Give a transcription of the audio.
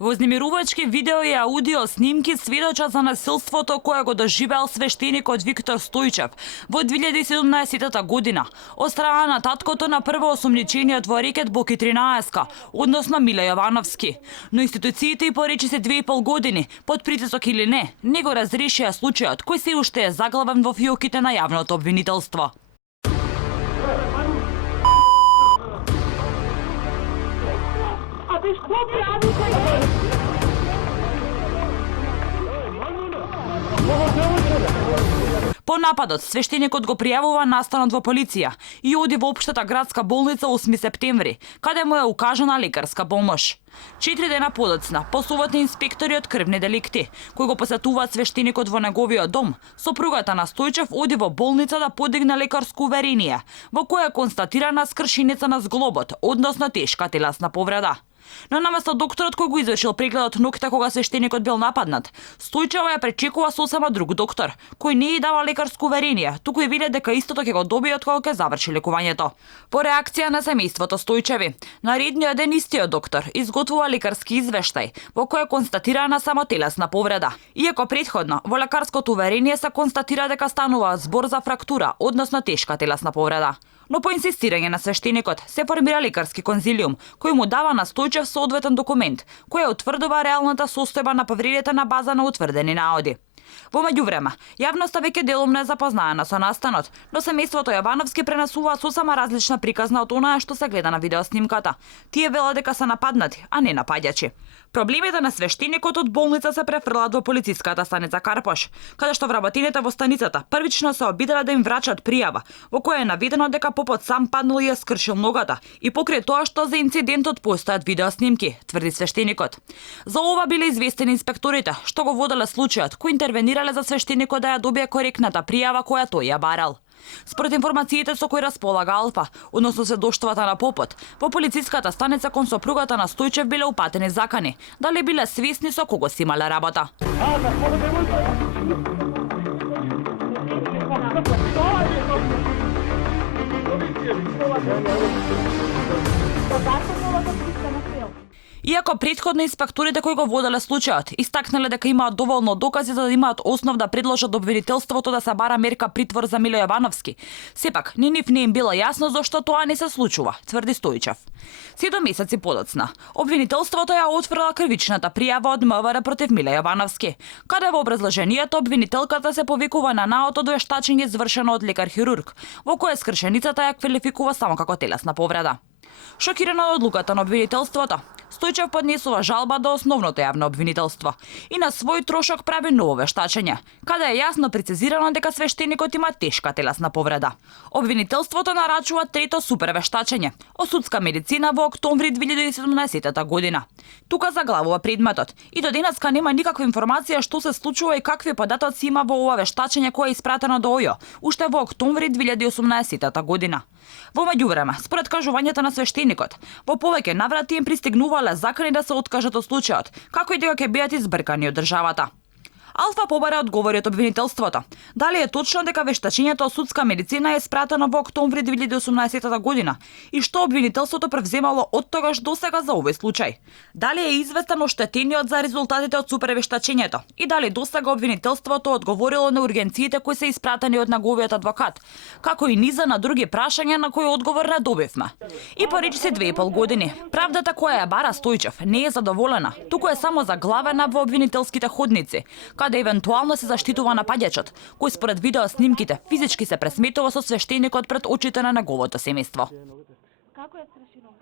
Вознемирувачки видео и аудио снимки сведочат за насилството кое го доживеал свештеникот Виктор Стојчев во 2017 година од страна на таткото на првоосомничениот во рекет Боки 13, односно Миле Јовановски. Но институциите и поречиси 2,5 години, под притисок или не го разрешија случајот кој се уште е заглавен во фиоките на јавното обвинителство. По нападот, свештеникот го пријавува настанот во полиција и оди во општата градска болница 8 септември, каде му е укажана лекарска помош. 4 дена подоцна, посоватни инспектори од крвни деликти, кои го посетуваат свештеникот во неговиот дом, сопругата на Стојчев оди во болница да подигне лекарско уверение, во кое е констатирана скршеница на зглобот, односно тешка телесна повреда. Но наместо докторот кој го извршил прегледот ноќта кога свештеникот бил нападнат, Стојчева ја пречекува сосема друг доктор, кој не ја дава лекарско уверение, туку и веле дека истото ќе го добие од кога ќе заврши лекувањето. По реакција на семејството Стојчеви, наредниот ден истиот доктор изготвува лекарски извештај во кој е констатирана само телесна повреда. Иако претходно во лекарското уверение се констатира дека станува збор за фрактура, односно тешка телесна повреда. Но по инсистирање на свештеникот се формира лекарски конзилиум, кој му дава на Стојчев соодветен документ, кој утврдува реалната состојба на повредите на база на утврдени наоди. Во меѓувреме, јавноста веќе делумно е запознаена со настанот, но семејството Јовановски пренесува сосема различна приказна од онаа што се гледа на видеоснимката. Тие велат дека се нападнати, а не напаѓачи. Проблемите на свештеникот од болница се префрлаат во полициската станица Карпош, каде што вработените во станицата првично се обиделе да им врачат пријава, во која е наведено дека попот сам паднал и ја скршил ногата, и покрај тоа што за инцидентот постојат видеоснимки, тврди свештеникот. За ова биле известени инспекторите, што го воделе случајот, кои интервенирале за свештеникот да ја добие коректната пријава која тој ја барал. Според информациите со кои располага Алфа, односно сведоштвата на попот, во полициската станица кон сопругата на Стојчев биле упатени закани, дали биле свесни со кого си имале работа. Иако претходно инспекторите кои го воделе случајот истакнале дека имаат доволно докази за да имаат основ да предложат обвинителството да се бара мерка притвор за Миле Јовановски, сепак ни нив не им било јасно зошто тоа не се случува, тврди Стојчев. 7 месеци подоцна, обвинителството ја отфрла кривичната пријава од МВР против Миле Јовановски, каде во образложението обвинителката се повикува на наод од вештачење извршено од лекар-хирург, во кое скршеницата ја квалификува само како телесна повреда. Шокирано од одлуката на обвинителството, Стојчев поднесува жалба до основното јавно обвинителство и на свој трошок прави ново вештачење, каде е јасно прецизирано дека свештеникот има тешка телесна повреда. Обвинителството нарачува трето супер вештачење од судска медицина во октомври 2017 година. Тука заглавува предметот и до денеска нема никаква информација што се случува и какви податоци има во ова вештачење кое е испратено до ОЈО уште во октомври 2018 година. Во меѓувреме, според кажувањето на свештеникот, во повеќе наврати им пристигнувале закани да се откажат од случајот, како и дека ќе бидат избркани од државата. Алфа побара одговори од обвинителството. Дали е точно дека вештачењето од судска медицина е испратено во октомври 2018 година и што обвинителството превземало од тогаш до сега за овој случај? Дали е известен оштетениот за резултатите од супервештачењето и дали до сега обвинителството одговорило на ургенциите кои се испратени од неговиот адвокат, како и низа на други прашања на кои одговор не добивме. И поречиси 2,5 години, правдата која ја бара Стојчев не е задоволена, туку е само заглавена во обвинителските ходници, каде евентуално се заштитува напаѓачот, кој според видеоснимките физички се пресметува со свештеникот пред очите на неговото семејство. Како е скршено?